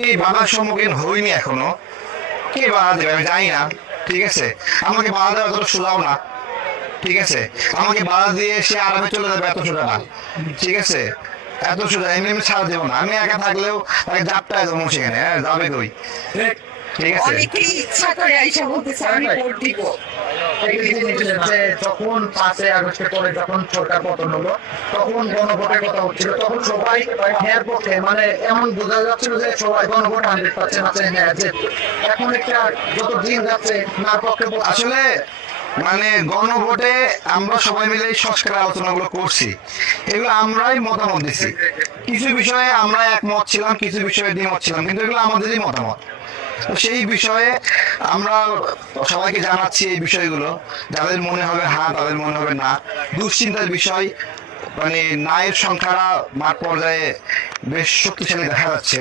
এই বাধার সম্মুখীন হইনি এখনো। কে বাধা দেবে আমি জানি না, ঠিক আছে। আমাকে বাধা দেওয়া এতটা সোজাও না, ঠিক আছে। আমাকে বাধা দিয়ে সে আরামে চলে যাবে এত সোজা না, ঠিক আছে। এত সোজা এমনি এমনি ছাড়া দেবো না। আমি একা থাকলেও তাকে জাপটায় যাবো সেখানে, হ্যাঁ যাবে কই, ঠিক আছে। অনেকেই ইচ্ছা করে আইসা বলতেছে আমি ভোট দিব। একটি জিনিস যে যখন 5ই আগস্টের পরে যখন সরকার পতন হলো, তখন গণভোটের কথা হচ্ছিল, তখন সবাই হ্যাঁ পক্ষে, মানে এমন বোঝা যাচ্ছিল যে সবাই গণভোট 100% আছে, হ্যাঁ যে এখন একটা যত দিন যাচ্ছে না পক্ষে আসলে মানে গণভোটে আমরা সবাই মিলে এই সংস্কার আলোচনাগুলো করছি, এগুলো আমরাই মতামত দিছি। কিছু বিষয়ে আমরা একমত ছিলাম, কিছু বিষয়ে দ্বিমত ছিলাম, কিন্তু এগুলো আমাদেরই মতামত। তো সেই বিষয়ে আমরা সবাইকে জানাচ্ছি এই বিষয়গুলো, যাদের মনে হবে হ্যাঁ, তাদের মনে হবে না। দুশ্চিন্তার বিষয়, মানে নায়ের সংখ্যাটা মাঠ পর্যায়ে বেশ শক্তিশালী দেখা যাচ্ছে।